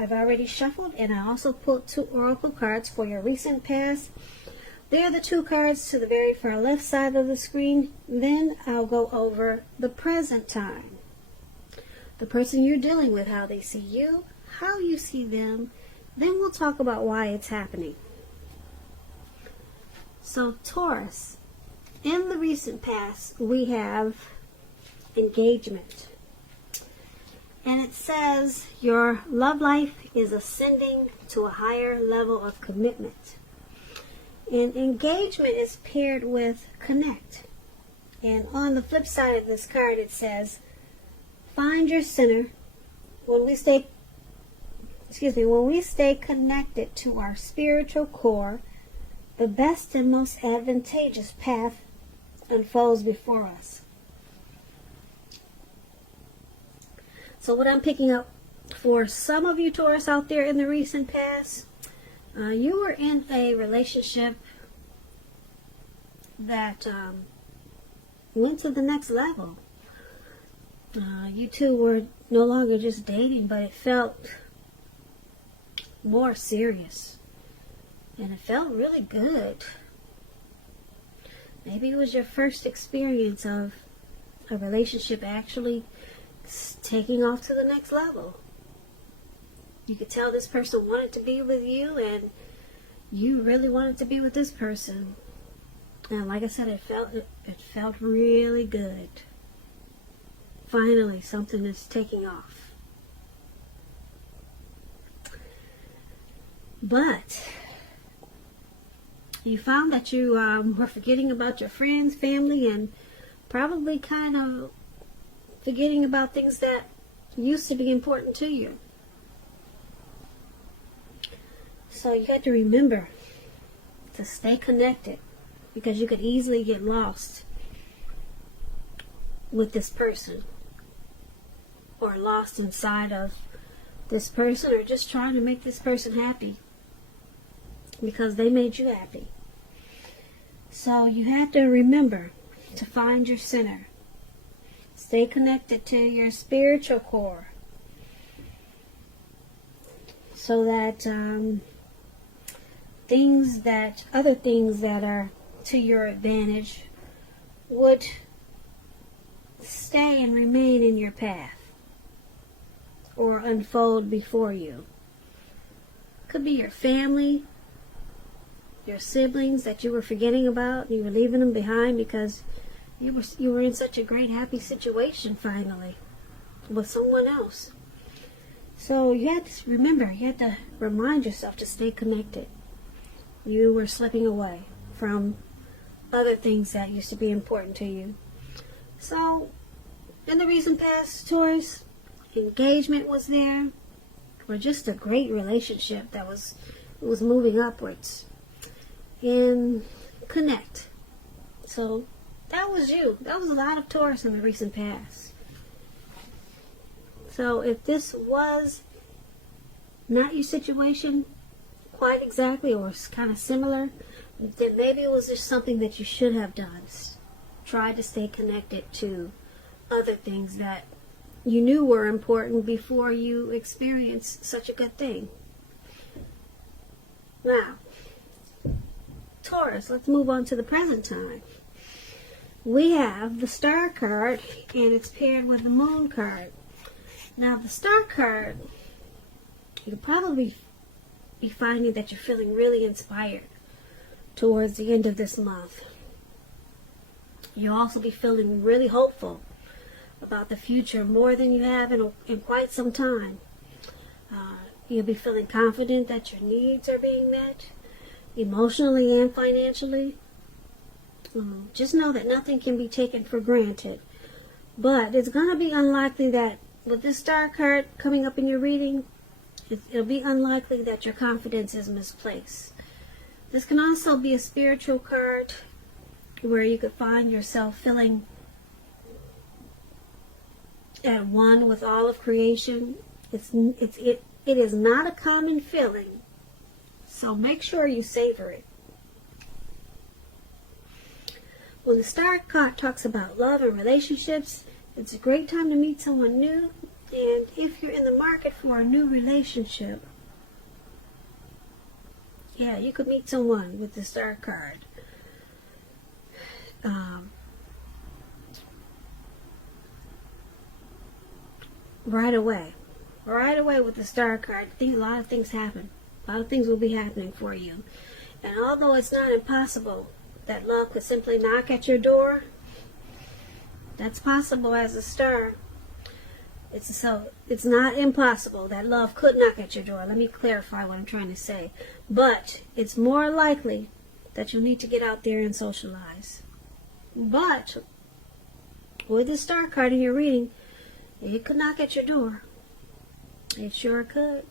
I've already shuffled, and I also pulled 2 oracle cards for your recent past. They're the 2 cards to the very far left side of the screen. Then I'll go over the present time. The person you're dealing with, how they see you, how you see them. Then we'll talk about why it's happening. So Taurus, in the recent past, we have engagement. And it says your love life is ascending to a higher level of commitment. And engagement is paired with connect. And on the flip side of this card, it says, find your center. When we stay connected to our spiritual core, the best and most advantageous path unfolds before us. So what I'm picking up for some of you Taurus out there in the recent past, you were in a relationship that went to the next level. You two were no longer just dating, but it felt more serious. And it felt really good. Maybe it was your first experience of a relationship actually taking off to the next level. You could tell this person wanted to be with you, and you really wanted to be with this person. And like I said, it felt really good. Finally, something is taking off. But you found that you were forgetting about your friends, family, and probably kind of forgetting about things that used to be important to you. So you had to remember to stay connected, because you could easily get lost with this person, or lost inside of this person, or just trying to make this person happy because they made you happy. So you have to remember to find your center. Stay connected to your spiritual core, so that other things that are to your advantage would stay and remain in your path or unfold before you. Could be your family, your siblings that you were forgetting about, and you were leaving them behind because you were in such a great, happy situation finally with someone else. So you had to remember, you had to remind yourself to stay connected. You were slipping away from other things that used to be important to you. So, in the recent past, Taurus, engagement was there, or just a great relationship that was moving upwards. And connect. So, that was you. That was a lot of Taurus in the recent past. So, if this was not your situation quite exactly, or kind of similar, then maybe it was just something that you should have done. Try to stay connected to other things that you knew were important before you experienced such a good thing. Now, Taurus, let's move on to the present time. We have the Star card, and it's paired with the Moon card. Now, the Star card, you'll probably be finding that you're feeling really inspired towards the end of this month. You'll also be feeling really hopeful about the future, more than you have in quite some time. You'll be feeling confident that your needs are being met, emotionally and financially. Just know that nothing can be taken for granted. But it's going to be unlikely that, with this Star card coming up in your reading, it'll be unlikely that your confidence is misplaced. This can also be a spiritual card where you could find yourself feeling at one with all of creation. It is not a common feeling, so make sure you savor it. When the Star card talks about love and relationships, it's a great time to meet someone new And if you're in the market for a new relationship, yeah, you could meet someone with the Star card. Right away. Right away with the Star card. I think a lot of things happen. A lot of things will be happening for you. And although it's not impossible that love could simply knock at your door, that's possible as a star. It's not impossible that love could knock at your door. Let me clarify what I'm trying to say. But it's more likely that you'll need to get out there and socialize. But with the Star card in your reading, it could knock at your door. It sure could.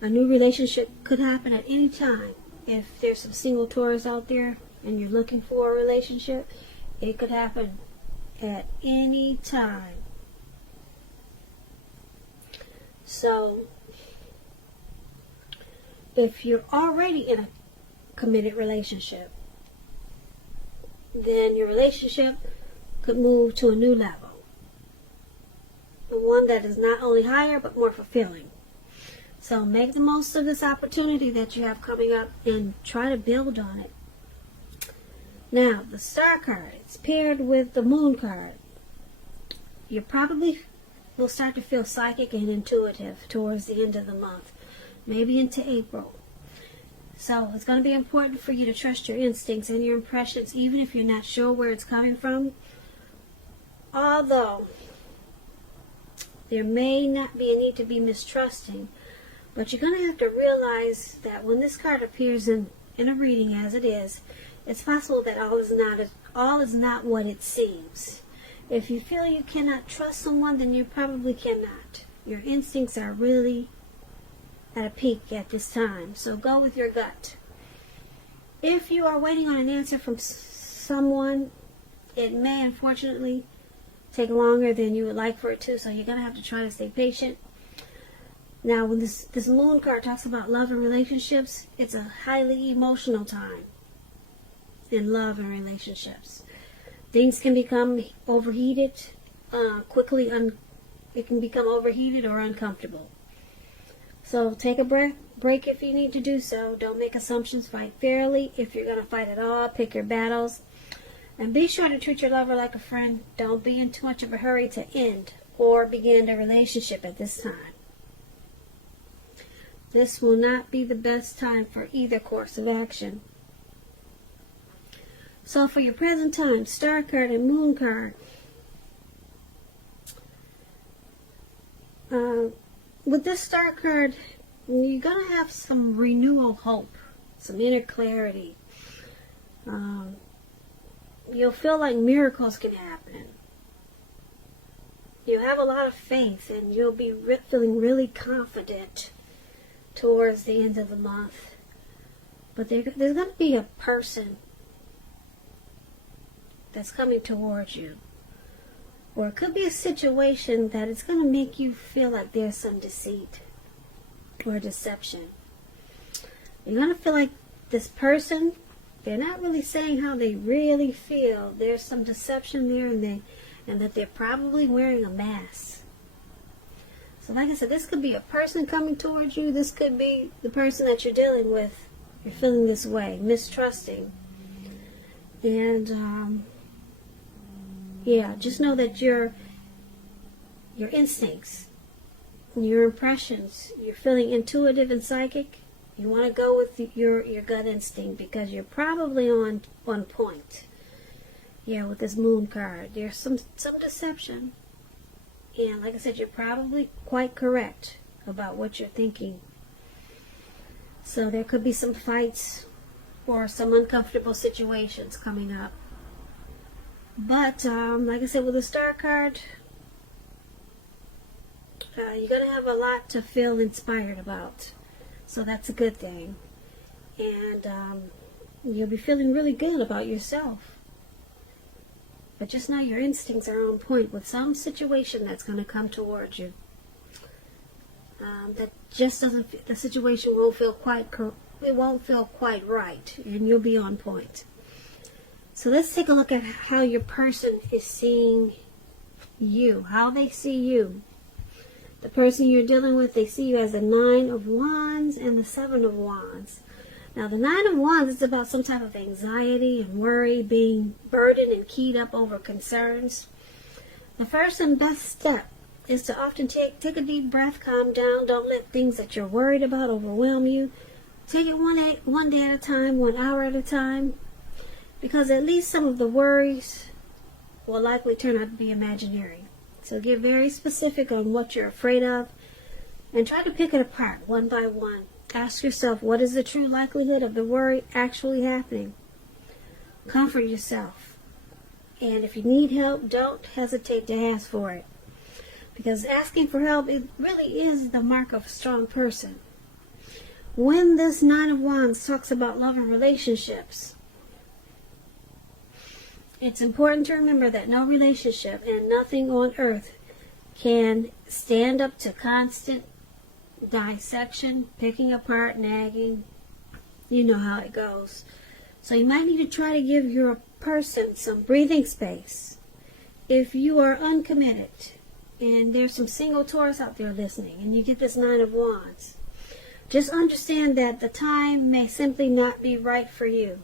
A new relationship could happen at any time. If there's some single Taurus out there and you're looking for a relationship, it could happen at any time. So, if you're already in a committed relationship, then your relationship could move to a new level. One that is not only higher, but more fulfilling. So make the most of this opportunity that you have coming up and try to build on it. Now, the Star card, it's paired with the Moon card. You probably will start to feel psychic and intuitive towards the end of the month, maybe into April. So it's going to be important for you to trust your instincts and your impressions, even if you're not sure where it's coming from. Although there may not be a need to be mistrusting, but you're going to have to realize that when this card appears in a reading as it is, it's possible that all is not what it seems. If you feel you cannot trust someone, then you probably cannot. Your instincts are really at a peak at this time, so go with your gut. If you are waiting on an answer from someone, it may unfortunately take longer than you would like for it to, so you're going to have to try to stay patient. Now, when this Moon card talks about love and relationships, it's a highly emotional time in love and relationships. Things can become overheated quickly. It can become overheated or uncomfortable. So take a break if you need to do so. Don't make assumptions. Fight fairly. If you're going to fight at all, pick your battles. And be sure to treat your lover like a friend. Don't be in too much of a hurry to end or begin a relationship at this time. This will not be the best time for either course of action. So for your present time, Star card and Moon card. With this Star card, you're going to have some renewal hope, some inner clarity. You'll feel like miracles can happen. You have a lot of faith, and you'll be feeling really confident towards the end of the month. But there's going to be a person that's coming towards you. Or it could be a situation that it's going to make you feel like there's some deceit or deception. You're going to feel like this person, they're not really saying how they really feel. There's some deception there, and that they're probably wearing a mask. So like I said, this could be a person coming towards you. This could be the person that you're dealing with. You're feeling this way, mistrusting. And yeah, just know that your instincts, your impressions, you're feeling intuitive and psychic. You want to go with your gut instinct because you're probably on point. Yeah, with this Moon card, there's some deception. And like I said, you're probably quite correct about what you're thinking. So there could be some fights or some uncomfortable situations coming up. But, like I said, with the Star card, you're going to have a lot to feel inspired about. So that's a good thing. And you'll be feeling really good about yourself. But just know your instincts are on point with some situation that's going to come towards you. That just doesn't, the situation won't feel quite right, and you'll be on point. So let's take a look at how your person is seeing you, how they see you. The person you're dealing with, they see you as the 9 of Wands and the 7 of Wands. Now, the 9 of Wands is about some type of anxiety and worry, being burdened and keyed up over concerns. The first and best step is to often take a deep breath, calm down. Don't let things that you're worried about overwhelm you. Take it one day at a time, 1 hour at a time, because at least some of the worries will likely turn out to be imaginary. So get very specific on what you're afraid of and try to pick it apart one by one. Ask yourself, what is the true likelihood of the worry actually happening? Comfort yourself. And if you need help, don't hesitate to ask for it. Because asking for help, it really is the mark of a strong person. When this 9 of Wands talks about love and relationships, it's important to remember that no relationship and nothing on earth can stand up to constant dissection, picking apart, nagging. You know how it goes. So you might need to try to give your person some breathing space. If you are uncommitted, and there's some single Taurus out there listening, and you get this 9 of Wands, just understand that the time may simply not be right for you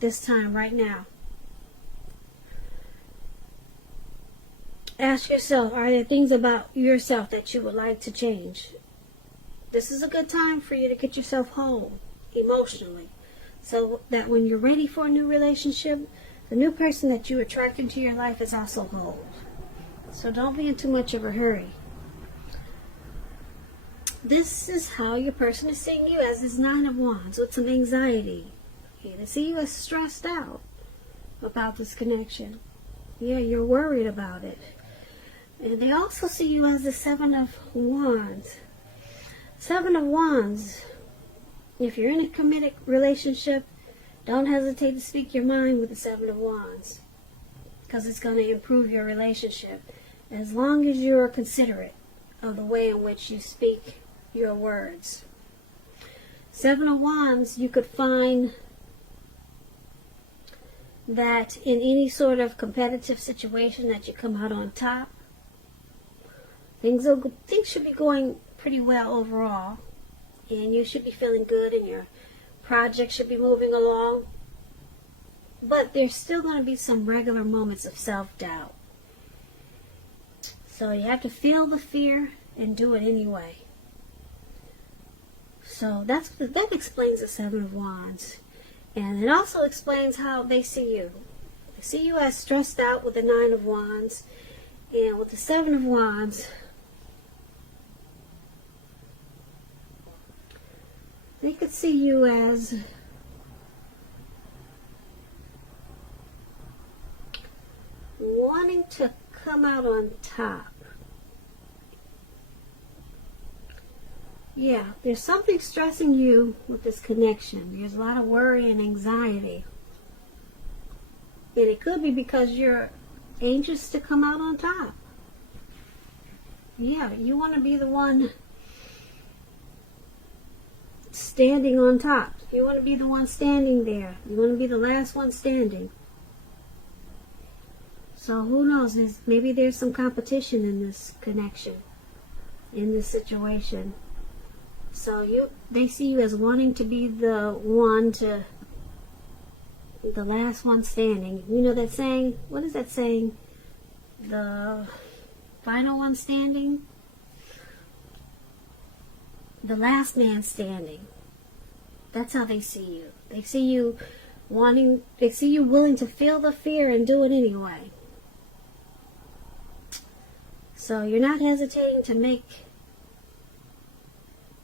this time, right now. Ask yourself, are there things about yourself that you would like to change? This is a good time for you to get yourself whole emotionally, so that when you're ready for a new relationship, the new person that you attract into your life is also whole. So don't be in too much of a hurry. This is how your person is seeing you, as this 9 of Wands with some anxiety. They see you as stressed out about this connection. Yeah, you're worried about it. And they also see you as the 7 of Wands. 7 of Wands, if you're in a committed relationship, don't hesitate to speak your mind with the 7 of Wands, because it's going to improve your relationship as long as you are considerate of the way in which you speak your words. 7 of Wands, you could find that in any sort of competitive situation that you come out on top. Things should be going pretty well overall, and you should be feeling good, and your project should be moving along. But there's still going to be some regular moments of self-doubt. So you have to feel the fear and do it anyway. So that explains the 7 of Wands. And it also explains how they see you. They see you as stressed out with the 9 of Wands. And with the 7 of Wands, they could see you as wanting to come out on top. Yeah, there's something stressing you with this connection. There's a lot of worry and anxiety. And it could be because you're anxious to come out on top. Yeah, you want to be the one standing on top. You want to be the one standing there. You want to be the last one standing. So who knows? Maybe there's some competition in this connection, in this situation. So they see you as wanting to be the last one standing. You know that saying? What is that saying? The final one standing? The last man standing. That's how they see you. They see you willing to feel the fear and do it anyway. So you're not hesitating to make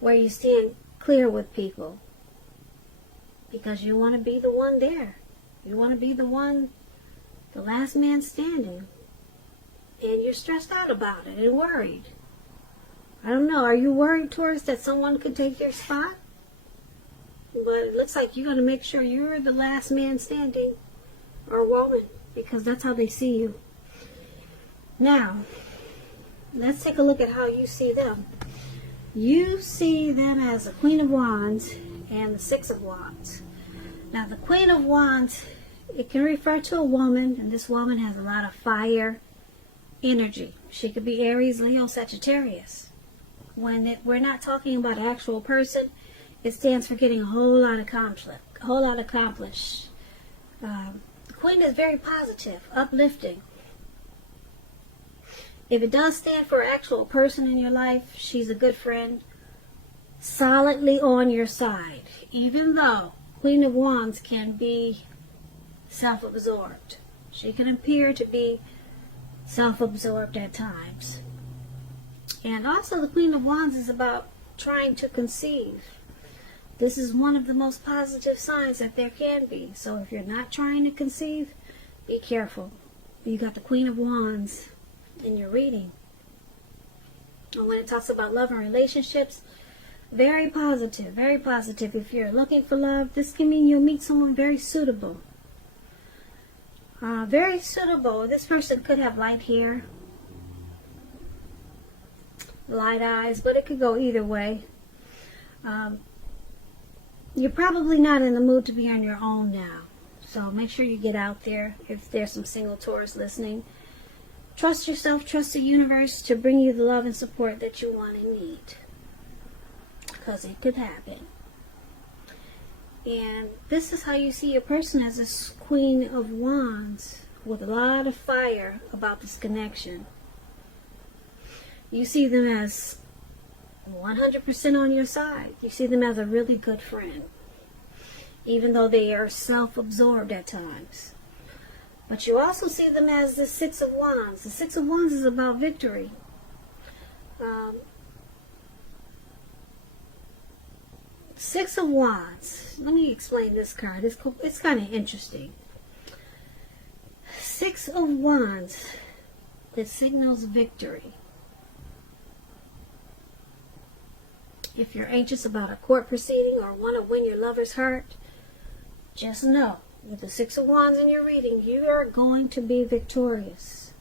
where you stand clear with people, because you want to be the one there. You want to be the last man standing. And you're stressed out about it and worried. I don't know, are you worried, Taurus, that someone could take your spot? But it looks like you're going to make sure you're the last man standing, or woman, because that's how they see you. Now, let's take a look at how you see them. You see them as the Queen of Wands and the 6 of Wands. Now, the Queen of Wands, it can refer to a woman, and this woman has a lot of fire energy. She could be Aries, Leo, Sagittarius. when we're not talking about an actual person, it stands for getting a whole lot accomplished. The Queen is very positive, uplifting. If it does stand for an actual person in your life, she's a good friend, solidly on your side, even though Queen of Wands can be self-absorbed. She can appear to be self-absorbed at times. And also the Queen of Wands is about trying to conceive. This is one of the most positive signs that there can be. So if you're not trying to conceive, be careful. You got the Queen of Wands in your reading. And when it talks about love and relationships, very positive, very positive. If you're looking for love, this can mean you'll meet someone very suitable. Very suitable. This person could have light hair, light eyes, but it could go either way. You're probably not in the mood to be on your own now. So make sure you get out there if there's some single Taurus listening. Trust yourself, trust the universe to bring you the love and support that you want and need. Because it could happen. And this is how you see your person as this Queen of Wands with a lot of fire about this connection. You see them as 100% on your side. You see them as a really good friend, even though they are self-absorbed at times. But you also see them as the Six of Wands. The Six of Wands is about victory. Six of Wands. Let me explain this card. It's kind of interesting. Six of Wands. It signals victory. If you're anxious about a court proceeding or want to win your lover's heart, just know, with the Six of Wands in your reading, you are going to be victorious.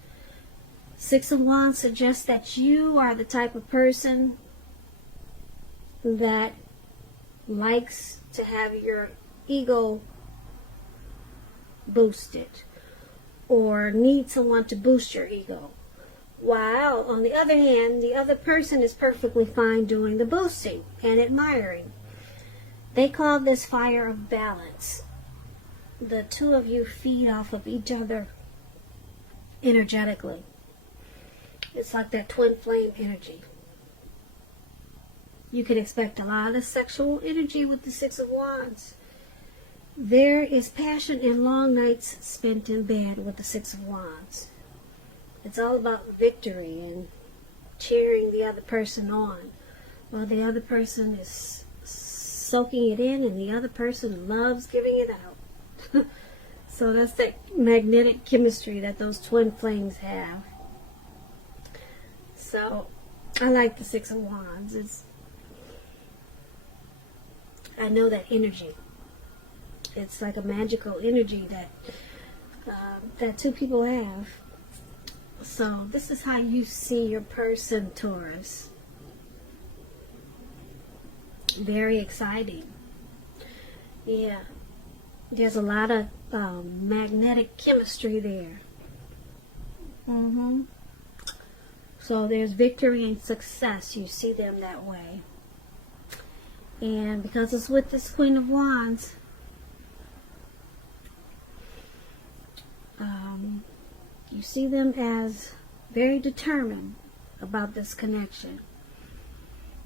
Six of Wands suggests that you are the type of person that likes to have your ego boosted or need someone to boost your ego. While, on the other hand, the other person is perfectly fine doing the boosting and admiring. They call this fire of balance. The two of you feed off of each other energetically. It's like that twin flame energy. You can expect a lot of sexual energy with the Six of Wands. There is passion and long nights spent in bed with the Six of Wands. It's all about victory and cheering the other person on, while the other person is soaking it in and the other person loves giving it out. So that's that magnetic chemistry that those twin flames have. So I like the Six of Wands. I know that energy. It's like a magical energy that two people have. So this is how you see your person, Taurus. Very exciting. Yeah. There's a lot of magnetic chemistry there. So there's victory and success. You see them that way. And because it's with this Queen of Wands, you see them as very determined about this connection.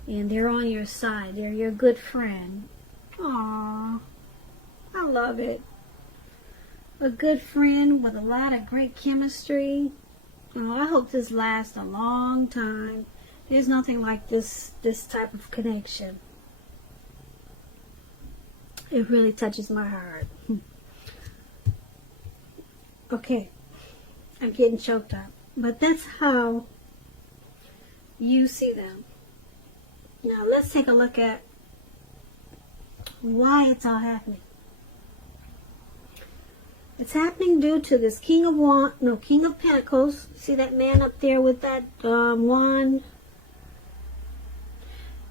And they're on your side. They're your good friend. Aww. I love it. A good friend with a lot of great chemistry. Oh, I hope this lasts a long time. There's nothing like this type of connection. It really touches my heart. Okay. I'm getting choked up. But that's how you see them. Now let's take a look at why it's all happening. It's happening due to this King of Pentacles. See that man up there with that wand?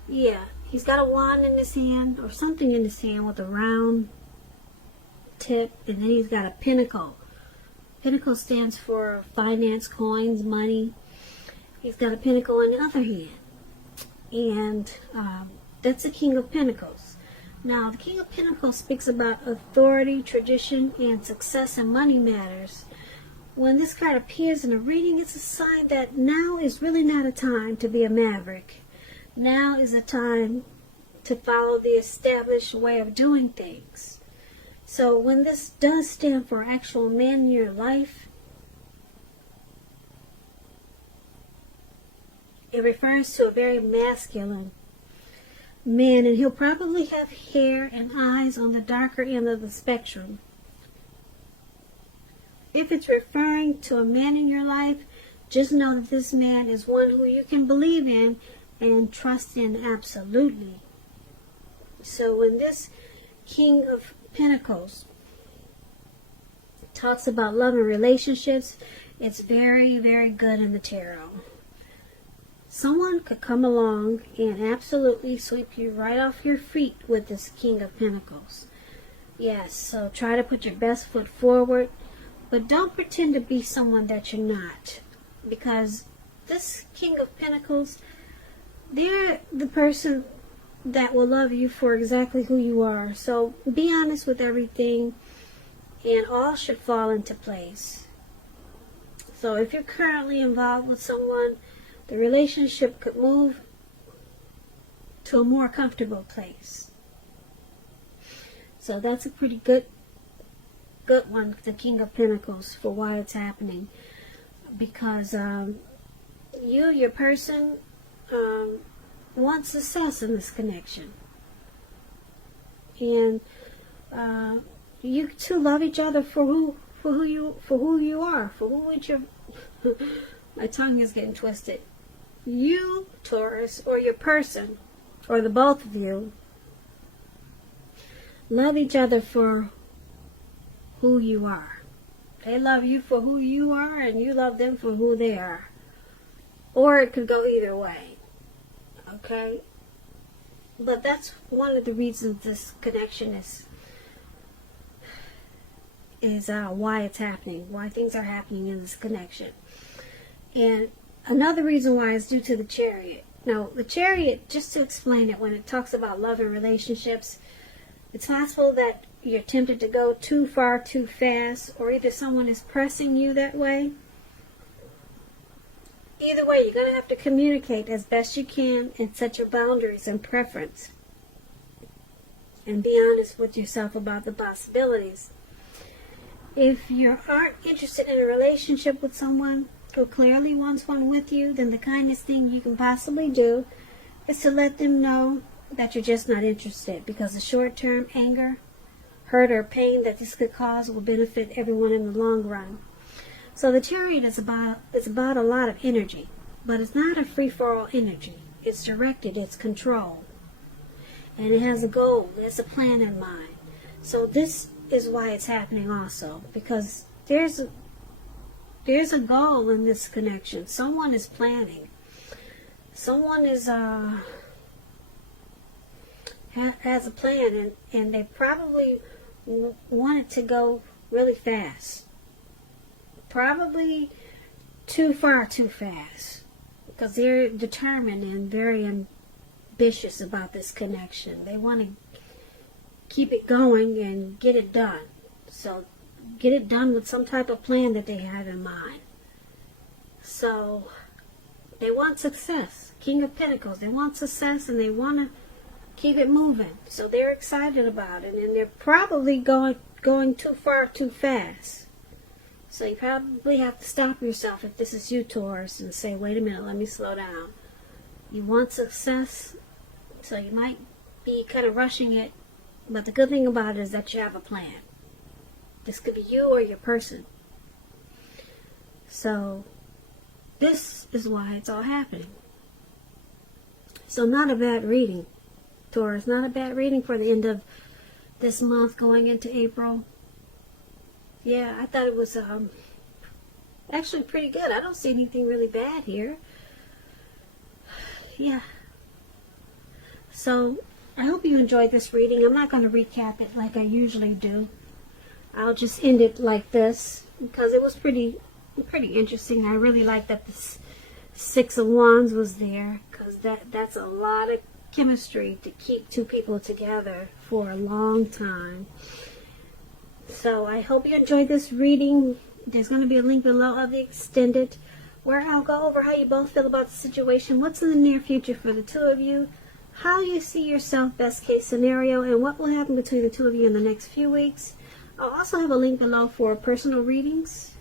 Yeah, he's got a wand in his hand or something in his hand with a round tip, and then he's got a pentacle. Pentacle stands for finance, coins, money. He's got a pentacle in the other hand. And that's the King of Pentacles. Now, the King of Pentacles speaks about authority, tradition, and success in money matters. When this card appears in a reading, it's a sign that now is really not a time to be a maverick. Now is a time to follow the established way of doing things. So when this does stand for actual man in your life, it refers to a very masculine man, and he'll probably have hair and eyes on the darker end of the spectrum. If it's referring to a man in your life, just know that this man is one who you can believe in and trust in absolutely. So when this King of Pentacles talks about love and relationships, it's very, very good in the tarot. Someone could come along and absolutely sweep you right off your feet with this King of Pentacles. Yes, so try to put your best foot forward, but don't pretend to be someone that you're not. Because this King of Pentacles, they're the person that will love you for exactly who you are. So be honest with everything, and all should fall into place. So if you're currently involved with someone, the relationship could move to a more comfortable place. So that's a pretty good one, the King of Pentacles, for why it's happening. Because your person want success in this connection, and you two love each other for who you are, for what you're. My tongue is getting twisted. You, Taurus, or your person, or the both of you, love each other for who you are. They love you for who you are, and you love them for who they are. Or it could go either way. Okay? But that's one of the reasons this connection is why it's happening, why things are happening in this connection. And another reason why is due to the Chariot. Now, the Chariot, just to explain it, when it talks about love and relationships, it's possible that you're tempted to go too far too fast, or either someone is pressing you that way. Either way, you're going to have to communicate as best you can and set your boundaries and preference. And be honest with yourself about the possibilities. If you aren't interested in a relationship with someone who clearly wants one with you, then the kindest thing you can possibly do is to let them know that you're just not interested, because the short-term anger, hurt, or pain that this could cause will benefit everyone in the long run. So the Chariot is about a lot of energy, but it's not a free-for-all energy. It's directed, it's controlled, and it has a goal, it has a plan in mind. So this is why it's happening also, because there's a goal in this connection. Someone is planning. Someone is has a plan, and they probably want it to go really fast. Probably too far too fast, because they're determined and very ambitious about this connection. They want to keep it going and get it done. So get it done with some type of plan that they have in mind. So they want success. King of Pentacles, they want success, and they want to keep it moving. So they're excited about it, and they're probably going too far too fast. So you probably have to stop yourself if this is you, Taurus, and say, wait a minute, let me slow down. You want success, so you might be kind of rushing it, but the good thing about it is that you have a plan. This could be you or your person. So this is why it's all happening. So not a bad reading, Taurus. Not a bad reading for the end of this month going into April. Yeah, I thought it was actually pretty good. I don't see anything really bad here. Yeah. So I hope you enjoyed this reading. I'm not going to recap it like I usually do. I'll just end it like this because it was pretty interesting. I really like that Six of Wands was there, because that's a lot of chemistry to keep two people together for a long time. So I hope you enjoyed this reading. There's going to be a link below of the extended, where I'll go over how you both feel about the situation, what's in the near future for the two of you, how you see yourself best case scenario, and what will happen between the two of you in the next few weeks. I'll also have a link below for personal readings.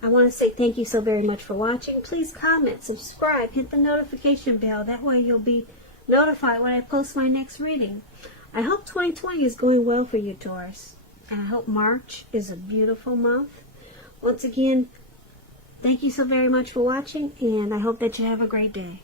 I want to say thank you so very much for watching. Please comment, subscribe, hit the notification bell. That way you'll be notified when I post my next reading. I hope 2020 is going well for you, Taurus. And I hope March is a beautiful month. Once again, thank you so very much for watching, and I hope that you have a great day.